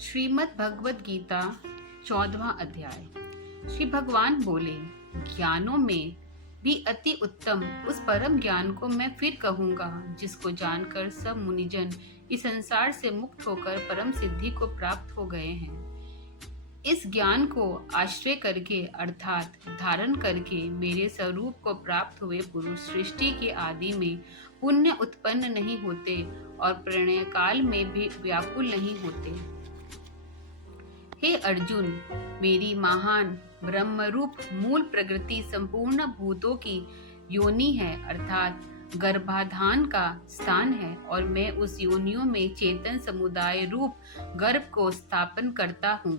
श्रीमद् भगवद गीता 14वां अध्याय। श्री भगवान बोले, ज्ञानों में भी अति उत्तम उस परम ज्ञान को मैं फिर कहूँगा जिसको जानकर सब मुनिजन इस संसार से मुक्त होकर परम सिद्धि को प्राप्त हो गए हैं। इस ज्ञान को आश्रय करके अर्थात धारण करके मेरे स्वरूप को प्राप्त हुए पुरुष सृष्टि के आदि में पुण्य उत्पन्न नहीं होते और प्रलय काल में भी व्याकुल नहीं होते। हे अर्जुन, मेरी महान ब्रह्मरूप मूल प्रकृति संपूर्ण भूतों की योनि है अर्थात गर्भाधान का स्थान है और मैं उस योनियों में चेतन समुदाय रूप गर्भ को स्थापन करता हूँ।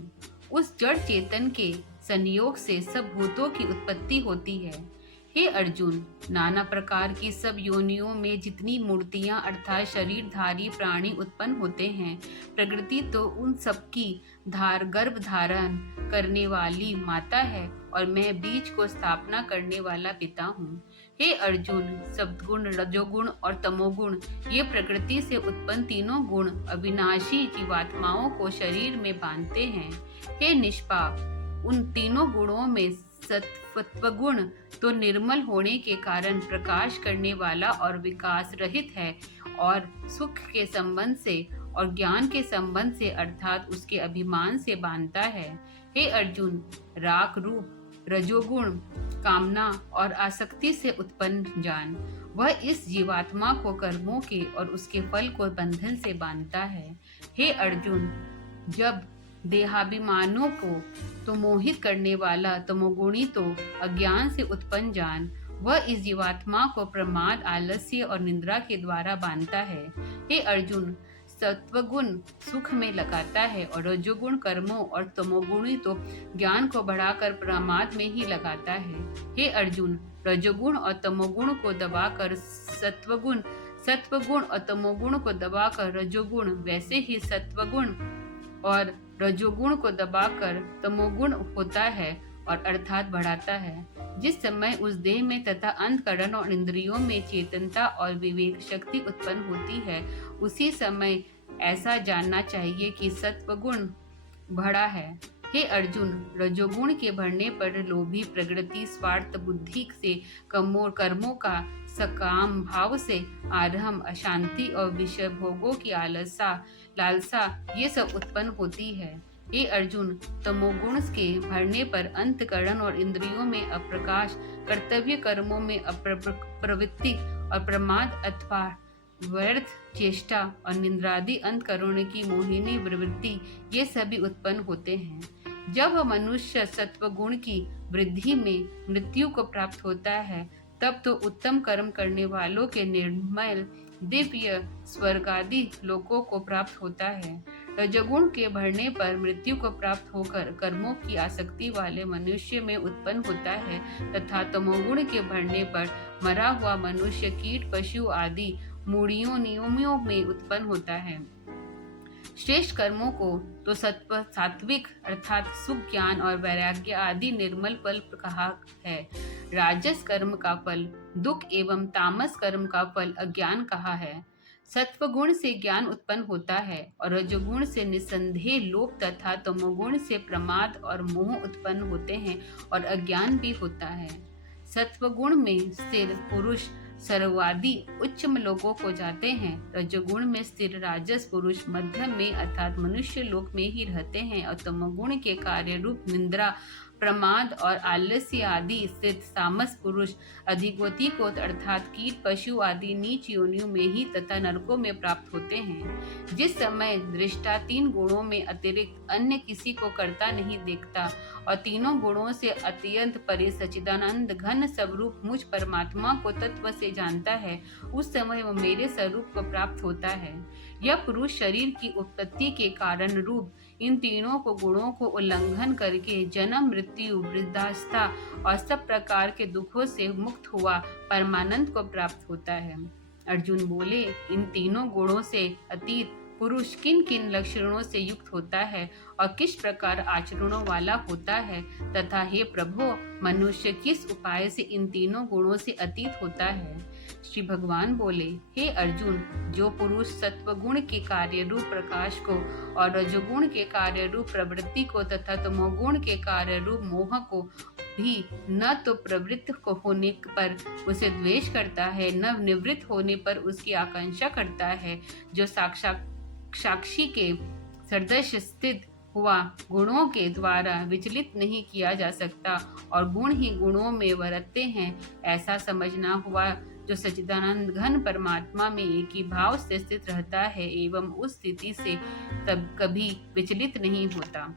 उस जड़ चेतन के संयोग से सब भूतों की उत्पत्ति होती है। हे अर्जुन, नाना प्रकार की सब योनियों में जितनी मूर्तियां अर्थात शरीरधारी प्राणी उत्पन्न होते हैं, प्रकृति तो उन सबकी गर्भ धारण करने वाली माता है और मैं बीज को स्थापना करने वाला पिता हूँ। हे अर्जुन, सत्गुण, रजोगुण और तमोगुण ये प्रकृति से उत्पन्न तीनों गुण अविनाशी जीवात्माओं को शरीर में बांधते हैं। हे निष्पाप, उन तीनों गुणों में सत्वगुण तो निर्मल होने के कारण प्रकाश करने वाला और विकास रहित है और सुख के संबंध से और ज्ञान के संबंध से अर्थात उसके अभिमान से बांधता है। हे अर्जुन, राग रूप रजोगुण कामना और आसक्ति से उत्पन्न जान, वह इस जीवात्मा को कर्मों के और उसके फल को बंधन से बांधता है। हे अर्जुन, जब देहाभिमानों को तो मोहित करने वाला तमोगुणी तो अज्ञान से उत्पन्न जान, वह इस जीवात्मा को प्रमाद, आलस्य और निद्रा के द्वारा बांधता है। हे अर्जुन, सत्वगुण सुख में लगाता है और रजोगुण कर्मों और तमोगुणी तो ज्ञान को बढ़ाकर प्रमाद में ही लगाता है। हे अर्जुन, रजोगुण और तमोगुण को दबाकर सत्वगुण और तमोगुण को दबाकर रजोगुण, वैसे ही सत्वगुण और रजोगुण को दबाकर तमोगुण होता है और अर्थात बढ़ाता है। जिस समय उस देह में तथा अंतःकरण और इंद्रियों में चेतनता और विवेक शक्ति उत्पन्न होती है, उसी समय ऐसा जानना चाहिए कि सत्वगुण बढ़ा है। हे अर्जुन, रजोगुण के बढ़ने पर लोभी प्रकृति, स्वार्थ बुद्धि से कर्मों का सकाम भाव से आरंभ, अशांति और विषय भोगों की लालसा ये सब उत्पन्न होती है। हे अर्जुन, तमोगुण के बढ़ने पर अंतःकरण और इंद्रियों में अप्रकाश, कर्तव्य कर्मों में प्रवृत्ति और प्रमाद अथवा व्यर्थ चेष्टा और निंद्रादि अंतःकरण की मोहिनी प्रवृत्ति ये सभी उत्पन्न होते हैं। जब मनुष्य सत्वगुण की वृद्धि में मृत्यु को प्राप्त होता है, तब तो उत्तम कर्म करने वालों के निर्मल दिव्य स्वर्गादि लोकों को प्राप्त होता है। रजोगुण के बढ़ने पर मृत्यु को प्राप्त होकर कर्मों की आसक्ति वाले मनुष्य में उत्पन्न होता है तथा तमोगुण के बढ़ने पर मरा हुआ मनुष्य कीट पशु आदि मूढ़ियों नियमियों में उत्पन्न होता है। श्रेष्ठ कर्मों को तो सात्विक अर्थात सुख, ज्ञान और वैराग्य आदि निर्मल फल कहा है। राजस कर्म का फल दुख एवं तामस कर्म का फल अज्ञान कहा है। सत्वगुण से ज्ञान उत्पन्न होता है और रजोगुण से निसंदेह लोभ तथा तमोगुण से प्रमाद और मोह उत्पन्न होते हैं और अज्ञान भी होता है। सत्वगुण में स्थिर पुरुष सर्वादि उच्च लोकों को जाते हैं। रजोगुण में स्थिर राजस पुरुष मध्यम में अर्थात मनुष्य लोक में ही रहते हैं और तमोगुण के कार्य रूप निंद्रा, प्रमाद और आलस्य आदि स्थित तामस पुरुष अधिगति को अर्थात कीट पशु आदि नीच योनियों में ही तथा नरकों में प्राप्त होते हैं। जिस समय दृष्टा तीन गुणों में अतिरिक्त अन्य किसी को करता नहीं देखता और तीनों गुणों से अत्यंत परे सच्चिदानंद घन स्वरूप मुझ परमात्मा को तत्व से जानता है, उस समय वह मेरे स्वरूप को प्राप्त होता है। यह पुरुष शरीर की उत्पत्ति के कारण रूप इन तीनों को गुणों को उल्लंघन करके जन्म, मृत्यु, वृद्धावस्था और सब प्रकार के दुखों से मुक्त हुआ परमानंद को प्राप्त होता है। अर्जुन बोले, इन तीनों गुणों से अतीत पुरुष किन किन लक्षणों से युक्त होता है और किस प्रकार आचरणों वाला होता है तथा हे प्रभु, मनुष्य किस उपाय से इन तीनों गुणों से अतीत होता है। श्री भगवान बोले, हे अर्जुन, जो पुरुष सत्वगुण के कार्य रूप प्रकाश को और रजोगुण के कार्य रूप प्रवृत्ति को तथा तमोगुण के कार्य रूप मोह को भी न तो प्रवृत्त को होने पर उसे द्वेष करता है, न निवृत्त होने पर उसकी आकांक्षा करता है, जो साक्षी के सदृश स्थित हुआ गुणों के द्वारा विचलित नहीं किया जा सकता और गुण ही गुणों में वर्तते हैं, ऐसा समझना हुआ, जो सच्चिदानंद घन परमात्मा में एक ही भाव से स्थित रहता है एवं उस स्थिति से तब कभी विचलित नहीं होता,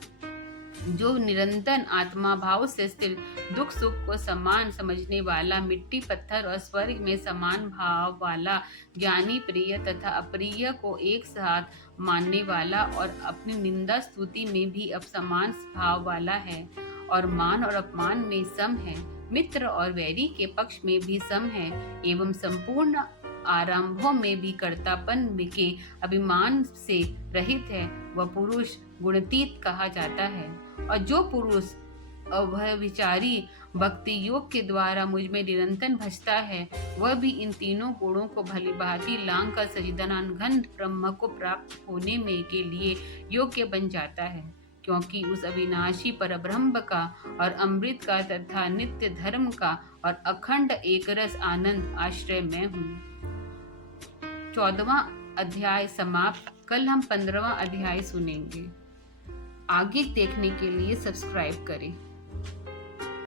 जो निरंतर आत्मा भाव से स्थिर, दुख सुख को समान समझने वाला, मिट्टी पत्थर और स्वर्ग में समान भाव वाला, ज्ञानी प्रिय तथा अप्रिय को एक साथ मानने वाला और अपनी निंदा स्तुति में भी अब समान भाव वाला है और मान और अपमान में सम है, मित्र और वैरी के पक्ष में भी सम है एवं संपूर्ण आरंभों में भी कर्तापन के अभिमान से रहित है, वह पुरुष गुणातीत कहा जाता है। और जो पुरुष अभयविचारी भक्ति योग के द्वारा मुझ में निरंतर भजता है, वह भी इन तीनों गुणों को भली भांति लांग कर सच्चिदानंद घन ब्रह्म को प्राप्त होने में के लिए योग्य बन जाता है, क्योंकि उस अविनाशी परब्रह्म का और अमृत का तथा नित्य धर्म का और अखंड एकरस आनंद आश्रय में हूँ। 14वां अध्याय समाप्त। कल हम 15वां अध्याय सुनेंगे। आगे देखने के लिए सब्सक्राइब करें।